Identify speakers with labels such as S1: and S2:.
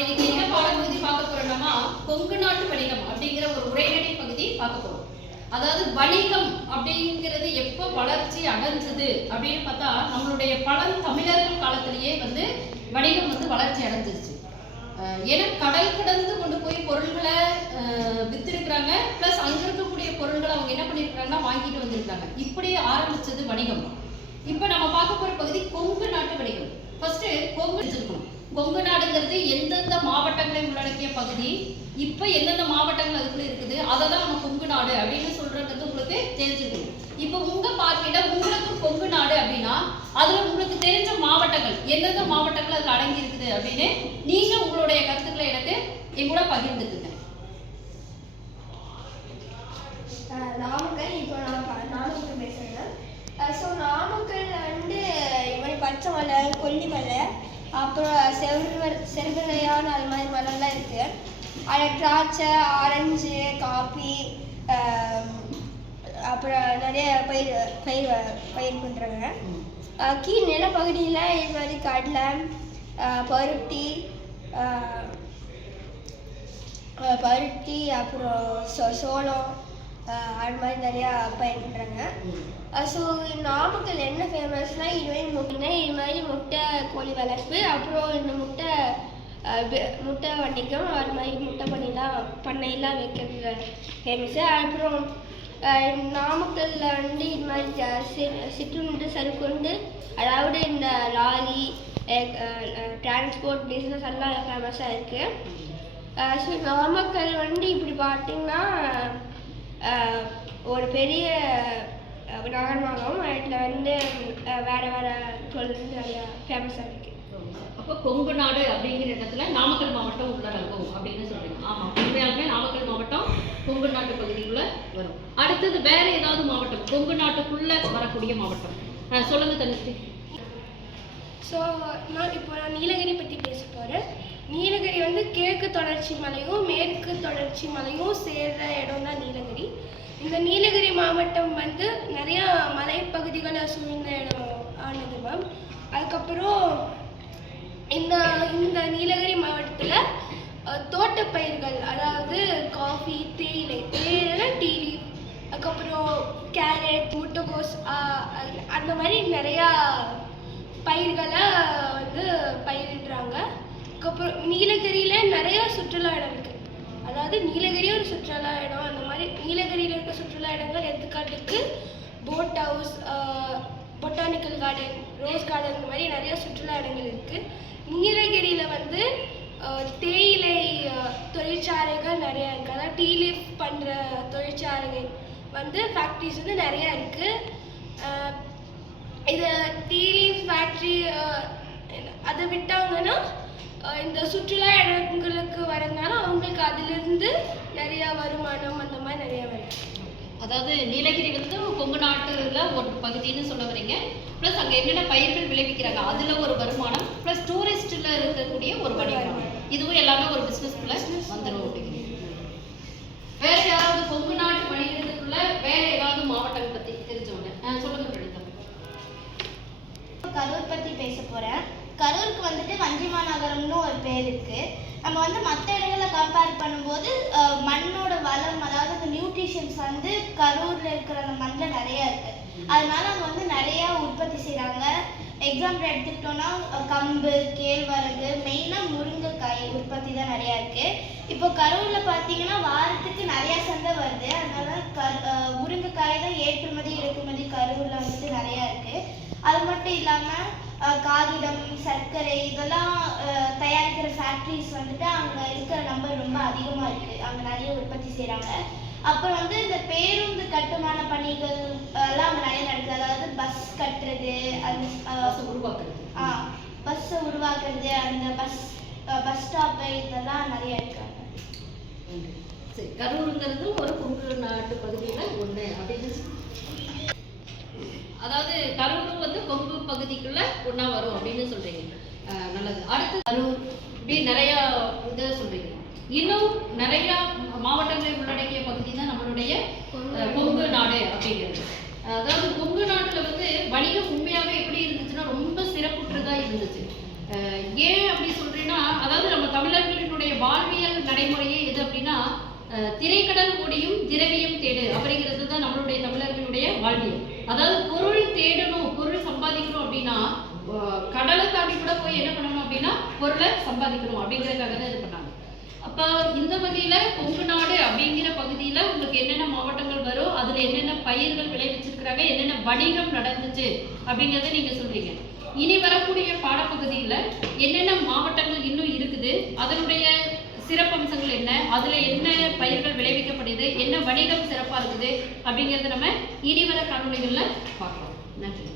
S1: இன்னைக்கு என்ன பாடப்பகுதி பார்க்க போறோம்னா கொங்கு நாட்டு வணிகம் அப்படிங்கிற ஒரு உரைநடை பகுதி பார்க்க போறோம். அதாவது வணிகம் அப்படிங்கிறது எப்போ வளர்ச்சி அடைஞ்சது அப்படின்னு பார்த்தா நம்மளுடைய பழந்தமிழர்கள் காலத்திலேயே வந்து வணிகம் வந்து வளர்ச்சி அடைஞ்சிருச்சு. ஏன்னா கடல் கடந்து கொண்டு போய் பொருள்களை வித்திருக்கிறாங்க. ப்ளஸ் அங்க இருக்கக்கூடிய பொருள்களை அவங்க என்ன பண்ணியிருக்கிறாங்கன்னா வாங்கிட்டு வந்திருக்காங்க. இப்படி ஆரம்பிச்சது வணிகம். இப்போ நம்ம பார்க்க போற பகுதி கொங்கு நாட்டு வணிகம். ஃபர்ஸ்ட் கொங்கு வச்சிருக்கணும். கொங்கு நாடுங்கிறது எந்தெந்த மாவட்டங்களை உள்ளடக்கிய பகுதி? இப்போ எந்தெந்த மாவட்டங்கள் அதுக்குள்ள இருக்குது? அதை தான் நம்ம கொங்கு நாடு அப்படின்னு சொல்றது உங்களுக்கு தெரிஞ்சிருக்கும். இப்போ உங்க பார்வையில உங்களுக்கு கொங்கு நாடு அப்படின்னா அதுல உங்களுக்கு தெரிஞ்ச மாவட்டங்கள் எந்தெந்த மாவட்டங்கள் அதுல அடங்கி இருக்குது அப்படின்னு நீங்க உங்களுடைய கருத்துக்களை எனக்கு என் கூட பகிர்ந்துக்குங்க.
S2: நாமக்கல் இப்போ நான் ப- நாமக்கல் பேசுகிறேன் ஸோ நாமக்கல்ல வந்து இது மாதிரி பச்சை மலை கொல்லிமலை அப்புறம் செல்வர் செல்வரையான அது மாதிரி மரம்லாம் இருக்குது அதில் திராட்சை ஆரஞ்சு காப்பி அப்புறம் நிறைய பயிர் பயிர் பயிர் பண்ணுறாங்க கீழ் நிலப்பகுதியில் இது மாதிரி கடலை பருத்தி பருத்தி அப்புறம் சோ சோளம் அது மாதிரி நிறையா பயன்படுறாங்க ஸோ நாமக்கல் என்ன ஃபேமஸ்னால் இது மாதிரி முட்டைனா இது மாதிரி முட்டை கோழி வளர்ப்பு அப்புறம் இந்த முட்டை முட்டை வண்டிக்கும் அது மாதிரி முட்டை பண்ணிலாம் பண்ணையெல்லாம் வைக்கிறது ஃபேமஸ்ஸு அப்புறம் நாமக்கல்லில் நாமக்கல்ல வந்து இது மாதிரி சிற்றுண்டு சருக்குண்டு அதாவது இந்த லாரி டிரான்ஸ்போர்ட் பிஸ்னஸ் எல்லாம் ஃபேமஸாக இருக்குது ஸோ நாமக்கல் வந்து இப்படி பார்த்தீங்கன்னா ஒரு பெரிய அஹ், நகரமாகவும் அதில் வந்து வேறு வேற வேற தொழில் நிறையா ஃபேமஸாக இருக்குது
S1: அப்போ கொங்கு நாடு அப்படிங்கிற இடத்துல நாமக்கல் மாவட்டம் உள்ளடங்கும் அப்படின்னு சொல்றீங்க. ஆமாம் உண்மையாலுமே நாமக்கல் மாவட்டம் கொங்கு நாட்டு பகுதிக்குள்ள வரும். அடுத்தது வேற ஏதாவது மாவட்டம் கொங்கு நாட்டுக்குள்ள வரக்கூடிய மாவட்டம். சொல்லுங்க தனுஸ்ரீ.
S2: ஸோ நான் இப்போ நான் நீலகிரி பற்றி பேச போகிறேன் நீலகிரி வந்து கிழக்கு தொடர்ச்சி மலையும் மேற்கு தொடர்ச்சி மலையும் சேர்ற இடம் தான் நீலகிரி. இந்த நீலகிரி மாவட்டம் வந்து நிறையா மலைப்பகுதிகளை சூழ்ந்த இடம் ஆனது மேம் அதுக்கப்புறம் இந்த இந்த நீலகிரி மாவட்டத்தில் தோட்டப்பயிர்கள் அதாவது காஃபி தேயிலை தேயிலை டீ லீஃப் அதுக்கப்புறம் கேரட் முட்டைகோஸ் அந்த மாதிரி நிறையா பயிர்களை வந்து பயிரிடுறாங்க. அதுக்கப்புறம் நீலகிரியில் நிறையா சுற்றுலா இடம் இருக்குது அதாவது நீலகிரி ஒரு சுற்றுலா இடம். அந்த மாதிரி நீலகிரியில் இருக்க சுற்றுலா இடங்கள் எடுத்துக்காட்டுக்கு boat house botanical garden rose garden இந்த மாதிரி நிறைய சுற்றுலா இடங்கள் இருக்குது நீலகிரியில் வந்து தேயிலை தொழிற்சாலைகள் நிறையா இருக்குது அதாவது டீ லீஃப் பண்ணுற தொழிற்சாலைகள் வந்து ஃபேக்ட்ரிஸ் வந்து நிறையா இருக்குது இது டீ லீஃப் ஃபேக்ட்ரி அதை விட்டாங்கன்னா இந்த சுற்றுலா இடங்களுக்கு வரதுனால அவங்களுக்கு அதிலிருந்து நிறைய வருமானம் அந்த மாதிரி நிறைய வருது
S1: அதாவது நீலகிரி வந்து கொங்கு நாட்டுல ஒரு பகுதின்னு சொல்ல வரீங்க. ப்ளஸ் அங்க என்னென்ன பயிர்கள் விளைவிக்கிறாங்க? அதுல ஒரு வருமானம் ப்ளஸ் டூரிஸ்ட்ல இருக்கக்கூடிய ஒரு வணிகம். இதுவும் எல்லாமே ஒரு பிசினஸ்க்குள்ள வந்துடும்
S3: இருக்கு. நம்ம வந்து மற்ற இடங்களை கம்பேர் பண்ணும்போது மண்ணோட வளம் அதாவது அந்த நியூட்ரிஷன்ஸ் வந்து கரூரில் இருக்கிற அந்த மண்ணில் நிறைய இருக்கு. அதனால அங்கே வந்து நிறைய உற்பத்தி செய்கிறாங்க எக்ஸாம்பிள் எடுத்துக்கிட்டோம்னா கம்பு கேழ்வரகு மெயினாக முருங்கைக்காய் உற்பத்தி தான் நிறையா இருக்கு. இப்போ கரூரில் பார்த்தீங்கன்னா வாரத்துக்கு நிறைய சந்தை வருது. அதனால க முருங்கைக்காய் தான் ஏற்றுமதி இறக்குமதி கரூரில் வந்துட்டு நிறையா இருக்கு. அது மட்டும் இல்லாமல் காகிதம் சர்க்கரை இதெல்லாம் தயாரிக்கிற ஃபேக்ட்ரிஸ் வந்துட்டு அங்கே இருக்கிற நம்பர் ரொம்ப அதிகமாக இருக்குது அங்கே நிறைய உற்பத்தி செய்கிறாங்க அப்புறம் வந்து இந்த பேருந்து கட்டுமான பணிகள் எல்லாம் அங்கே நிறைய நடக்குது. அதாவது பஸ் கட்டுறது அந்த
S1: உருவாக்குறது.
S3: ஆ பஸ்ஸை உருவாக்குறது அந்த பஸ் பஸ் ஸ்டாப்பு இதெல்லாம் நிறைய இருக்காங்க.
S1: சரி கரூருங்கிறது ஒரு கொங்கு நாட்டு பகுதியில ஒண்ணு அப்படின்னு அதாவது கரூர் பகுதிக்குள்ள ஒன்றா வரும் அப்படின்னு சொல்றீங்க. நல்லது. அடுத்து கரூர் இப்படி நிறைய இதை சொல்றீங்க. இன்னும் நிறைய மாவட்டங்களை உள்ளடக்கிய பகுதி தான் நம்மளுடைய கொங்கு நாடு அப்படிங்கிறது. அதாவது கொங்கு நாட்டுல வந்து வணிகம் உண்மையாவே எப்படி இருந்துச்சுன்னா ரொம்ப சிறப்புற்றதா இருந்துச்சு. ஏன் அப்படி சொல்றேன்னா அதாவது நம்ம தமிழர்களினுடைய வாழ்வியல் நடைமுறையே எது அப்படின்னா அஹ், திரைக்கடல் ஓடியும் திரவியம் தேடு அப்படிங்கிறது தான் நம்மளுடைய தமிழர்களுடைய வாழ்வியல். அதாவது பொருள் தேடணும் பொருள் சம்பாதிக்கணும் அப்படின்னா அஹ், கடலை தாண்டி கூட போய் என்ன பண்ணணும் அப்படின்னா சம்பாதிக்கணும் அப்படிங்கிறதுக்காக தான் இது பண்ணாங்க. அப்போ இந்த வகையில கொங்கு நாடு அப்படிங்கிற பகுதியில உங்களுக்கு என்னென்ன மாவட்டங்கள் வரும் அதுல என்னென்ன பயிர்கள் விளைவிச்சிருக்கிறாங்க என்னென்ன வணிகம் நடந்துச்சு அப்படிங்கிறத நீங்க சொல்றீங்க. இனி வரக்கூடிய பாடப்பகுதியில என்னென்ன மாவட்டங்கள் இன்னும் இருக்குது அதனுடைய சிறப்பம்சங்கள் என்ன அதுல என்ன பயிர்கள் விளைவிக்கப்படுது என்ன வணிகம் சிறப்பா இருக்குது அப்படிங்கறத நம்ம இனி வர காணொளிகள்ல பார்க்கலாம். நன்றி.